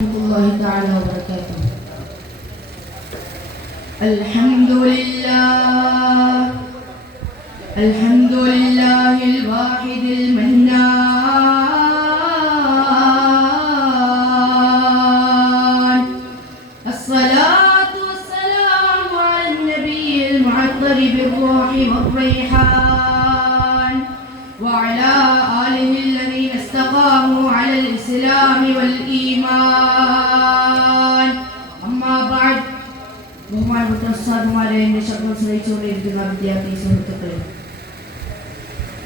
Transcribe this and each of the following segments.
الله تعالى وبركاته. الحمد لله الواحد المنان. الصلاة والسلام على النبي المعطر بالروح والريحان وعلى آله الذين استقاموا على الإسلام والإيمان. أما بعد. ബഹുമാനപ്പെട്ട ഉസ്താദുമാരെ, എന്റെ ശബ്ദം ശ്രവിച്ചുകൊണ്ടിരിക്കുന്ന വിദ്യാർത്ഥി സുഹൃത്തുക്കളെ,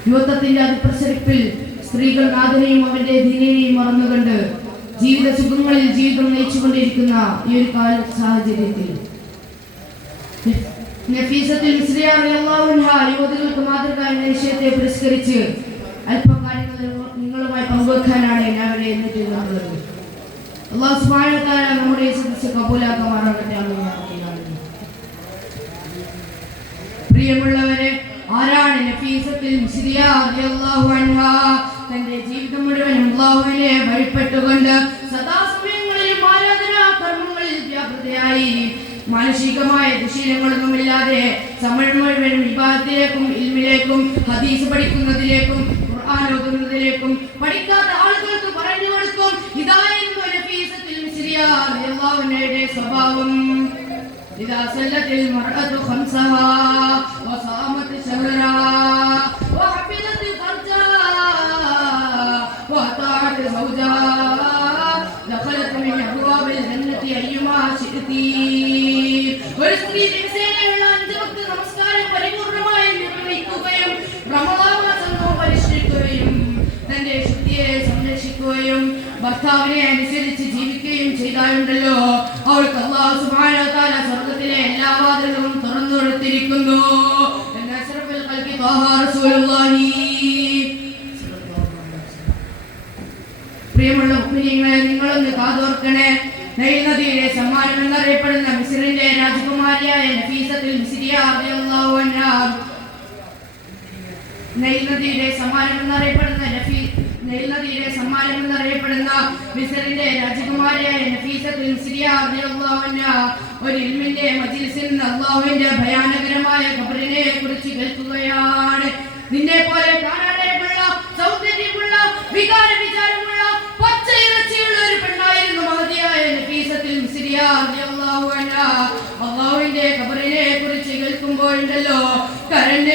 യുവത്വത്തിന്റെ അതിപ്രസരിപ്പിൽ സ്ത്രീകൾ നാഥനെയും അവന്റെ ദീനിനെയും മറന്നുകൊണ്ട് ജീവിത സുഖങ്ങളിൽ ജീവിതം നയിച്ചുകൊണ്ടിരിക്കുന്ന ഈ ഒരു കാല സാഹചര്യത്തിൽ നഫീസത്തുൽ മിസ്രിയ റളിയല്ലാഹു അൻഹാ യുവതികൾക്ക് മാതൃക എന്ന വിഷയത്തെ പുരസ്കരിച്ച് അല്പകാര്യങ്ങൾ നിങ്ങളുമായി പങ്കുവെക്കാനാണ് എല്ലാവരെയും എത്തിയിട്ടുള്ളത്. അല്ലാഹു സുബ്ഹാനഹു വ തആല നമ്മുടെ സദസ്സ് കബൂലാക്കുമാറാകട്ടെ. പ്രിയമുള്ളവരെ, ആരാണ് നഫീസത്തുൽ മിസ്രിയ റളിയല്ലാഹു അൻഹാ? തന്റെ ജീവിതം മുഴുവൻ അല്ലാഹുവിനെ വഴിപ്പെട്ടുകൊണ്ട് സദാസമയങ്ങളിലും ആരാധനാ കർമ്മങ്ങളിൽ വ്യാപൃതയായി മാനസികമായ ദുശീലങ്ങളൊന്നുമില്ലാതെ സമയം മുഴുവൻ ഇബാദത്തിലേക്കും ഇൽമിലേക്കും ഹദീസ് പഠിക്കുന്നതിലേക്കും ഖുർആൻ ഓതുന്നതിലേക്കും പഠിക്കാത്ത ആളുകൾക്ക് പറഞ്ഞു കൊടുക്കും. ഇതായിരുന്നു നഫീസത്തുൽ മിസ്രിയ റളിയല്ലാഹു അൻഹയുടെ സ്വഭാവം. إذا صلت المرأة خمسها وصامت شهرها وحفظت فرجها وأطاعت زوجها دخلت من أبواب الجنة أيما شئت. ഒരു സ്ത്രീ ദിവസേനയുള്ള 5 വക്ത നമസ്കാരം പരിപൂർണമായി നിർവഹിക്കുകയും റമളാൻ മാസം പരിഷ്കരിക്കുകയും തന്റെ ശുദ്ധിയെ സംരക്ഷിക്കുകയും ഭർത്താവിനെ അനുസരിച്ച് ജീവിക്കുകയും ചെയ്താലുണ്ടല്ലോ, അവൾക്ക് അല്ലാഹു സുബ്ഹാനഹു വ തആല സ്വർഗ്ഗത്തിലെ എല്ലാ വാതിലുകളും തുറന്നു കൊടുത്തിരിക്കുന്നു. പ്രിയമുള്ള മുഅ്മിനീങ്ങളെ, നിങ്ങളൊന്ന് കാതോർക്കണേ. നൈൽ നദിയുടെ സമ്മാനം എന്നറിയപ്പെടുന്ന മിസ്രിന്റെ രാജകുമാരിയായ നഫീസത്തുൽ മിസ്രിയ റളിയല്ലാഹു അൻഹാ നൈൽ നദിയുടെ സമ്മാനം എന്നറിയപ്പെടുന്ന മിസ്രിന്റെ രാജകുമാരിയായ നഫീസത്തുൽ മിസ്രിയ റളിയല്ലാഹു അൻഹാ ഒരു ഇൽമിന്റെ മജ്ലിസിൽ നിന്ന് അല്ലാഹുവിന്റെ ഭയാനകരമായ ഖബറിനെ കുറിച്ച് കേൾക്കുകയാണ്. നിന്നെ പോലെ കാണാനുള്ള സൗന്ദര്യമുള്ള വികാര വിചാരമുള്ള പച്ച ഇറച്ചിയുള്ള ഒരു പെണ്ണായിരുന്നു മഹദിയായ നഫീസത്തുൽ മിസ്രിയ റളിയല്ലാഹു അൻഹാ. അല്ലാഹുവിന്റെ ഖബറിനെ കുറിച്ച് കേൾക്കുമ്പോഴുണ്ടല്ലോ കരഞ്ഞ്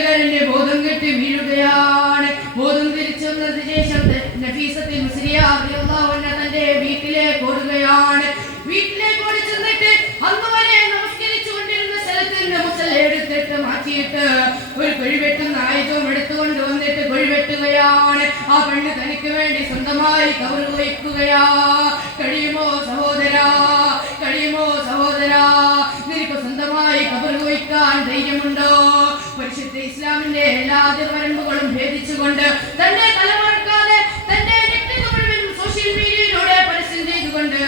ബോധം കെട്ടി വീഴുകയാണ്. ബോധം തിരിച്ചു വന്നതിന് ശേഷം നഫീസത്തുൽ മിസ്രിയ റളിയല്ലാഹു അൻഹാ തന്റെ വീട്ടിലേക്ക് ഓടുകയാണ്. വീട്ടിലേക്ക് ഓടി ചെന്നിട്ട് അന്ന് വരെ നമസ്കരിച്ചു കൊണ്ടിരുന്ന സ്ഥലത്ത് നിന്ന് മുസല്ല എടുത്തിട്ട് മാറ്റിയിട്ട് ഒരു കുഴിവെട്ടുന്ന ആയുധം എടുത്തുകൊണ്ട് വന്നിട്ട് കുഴിവെട്ടുകയാണ്. ആ പെണ്ണ് തനിക്ക് വേണ്ടി സ്വന്തമായി കബർ വയ്ക്കുകയാ. കഴിയുമോ സഹോദരാ, നിനക്ക് സ്വന്തമായി കബർ വയ്ക്കാൻ ധൈര്യമുണ്ടോ? പരിശുദ്ധ ഇസ്ലാമിന്റെ എല്ലാ അതിർവരമ്പുകളും ഭേദിച്ചുകൊണ്ട് തന്റെ തലമറക്കാതെ തന്റെ സോഷ്യൽ മീഡിയയിലൂടെ പരസ്യം ചെയ്തുകൊണ്ട്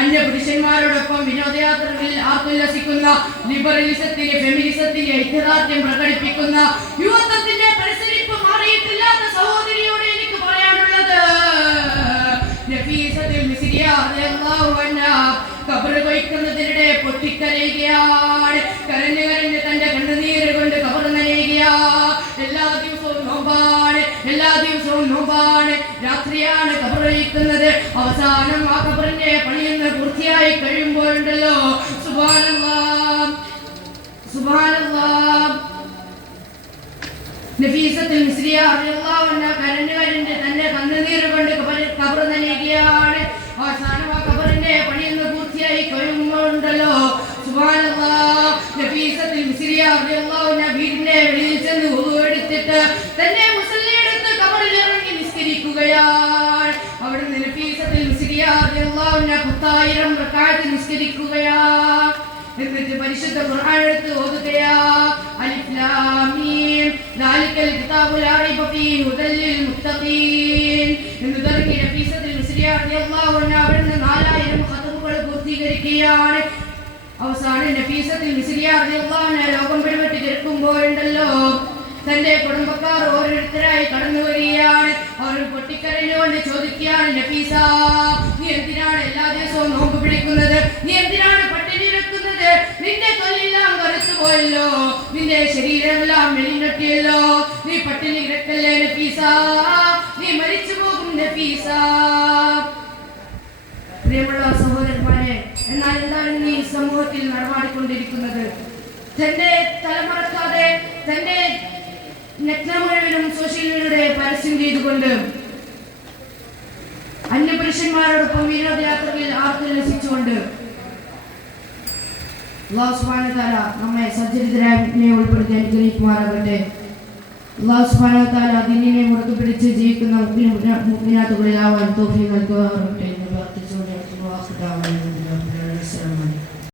അന്യ പുരുഷന്മാരോടൊപ്പം വിനോദയാത്രകളിൽ ആത്മോല്ലസിക്കുന്ന ലിബറലിസത്തിന് ഫെമിനിസത്തിന് ഐക്യദാർഢ്യം പ്രകടിപ്പിക്കുന്ന യുവത്വത്തിന്റെ പരിസരിപ്പ് മാറിയിട്ടില്ലാത്ത സഹോദരിയോട് എനിക്ക് പറയാനുള്ളത്, നഫീസത്തുൽ മിസ്രിയ റളിയല്ലാഹു അൻഹാ ഖബർ വയ്ക്കുന്നതിനിടെ പൊട്ടിക്കരയുകയാണ്. കരഞ്ഞ് തന്റെ കണ്ണുനീര് കൊണ്ട് ഖബർ നനയുകയാ. എല്ലാ ദിവസവും നോമ്പാണ്. രാത്രിയാണ് ഖബർ വയ്ക്കുന്നത്. അവസാനം ആ ഖബറിന്റെ പണിയെന്ന് പൂർത്തിയായി കഴിയുമ്പോഴുണ്ടല്ലോ, സുബ്ഹാനല്ലാഹ്, നഫീസത്തുൽ മിസ്രിയ റളിയല്ലാഹു അൻഹാ കരഞ്ഞ് തന്റെ കണ്ണുനീര് കൊണ്ട് ഖബർ നനയുകയാണ്. അവസാനം ആ ഖബറിന്റെ പണിയെന്ന് പൂർത്തിയായി കഴിയുമ്പോഴുണ്ടല്ലോ, സുബ്ഹാനല്ലാഹ്, നഫീസത്തുൽ മിസ്രിയ റളിയല്ലാഹു അൻഹാ വീടിന്റെ വെളിയിൽ ചെന്ന് വുളു എടുത്തിട്ട് തന്നെ മുസല്ലയെടുത്ത് ഖബറിൽ ഇറങ്ങി നിസ്കരിക്കുകയാണ്. അവിടുന്ന് നഫീസത്തുൽ മിസ്രിയ റളിയല്ലാഹു അൻഹാ 10,000 റക്അത്ത് നിസ്കരിക്കുകയാ. എന്നിട്ട് പരിശുദ്ധ ഖുർആൻ എടുത്ത് ഓതുകയാ. അലിഫ് ലാം മീം ദാലികൽ കിതാബു ലാ റൈബ ഫീഹി ഹുദൽ ലിൽ മുത്തഖീൻ എന്ന് തുടങ്ങി നഫീസത്തുൽ മിസ്രിയ റളിയല്ലാഹു അൻഹാ അവിടുന്ന് 4000 ഖത്മുകൾ പൂർത്തീകരിക്കുകയാണ്. അവസാനം നഫീസത്തുൽ മിസ്രിയ റളിയല്ലാഹു അൻഹാ ലോകം പിടിപെട്ട് കിടക്കുമ്പോഴുണ്ടല്ലോ, തന്റെ കുടുംബക്കാർ ഓരോരുത്തരായി കടന്നു വരികയാണ്. അവർ പൊട്ടിക്കരഞ്ഞുകൊണ്ട് ചോദിക്കുകയാണ്, നഫീസ, നീ എന്തിനാണ് എല്ലാ ദിവസവും നോമ്പ് പിടിക്കുന്നത്? നീ എന്തിനാണ് പട്ടിണി വെക്കുന്നത്? നിന്റെ തൊലിയെല്ലാം കറുത്തു പോയല്ലോ, നിന്റെ ശരീരമെല്ലാം മെലിഞ്ഞൊട്ടിയല്ലോ, നീ പട്ടിണി കിടക്കല്ലേ നഫീസ, നീ മരിച്ചു പോകും നഫീസ. പ്രിയമുള്ള സഹോദരന്മാരെ, എന്നാൽ എന്താണ് നീ സമൂഹത്തിൽ നടമാടിക്കൊണ്ടിരിക്കുന്നത്? തന്റെ തലമറക്കാതെ തന്റെ നഗ്ന മുഴുവനും സോഷ്യൽ മീഡിയയുടെ പരസ്യം ചെയ്തുകൊണ്ട് അന്യപുരുഷന്മാരോടൊപ്പം വിനോദയാത്രകളിൽ ആർത്തുല്ലസിച്ചുകൊണ്ട് അല്ലാഹു സുബ്ഹാനഹു വ തആല നമ്മെ സജ്ജരിതരായി ഉൾപ്പെടുത്തി അനുഗ്രഹിക്കുമാറാകട്ടെ. അല്ലാഹു സുബ്ഹാനഹു വ തആല ദീനിനെ മുറുകെ പിടിച്ച് ജീവിക്കുന്ന മുഅ്മിനാത്തുകളിലാവാൻ തൗഫീഖ് നൽകുമാറാകട്ടെ.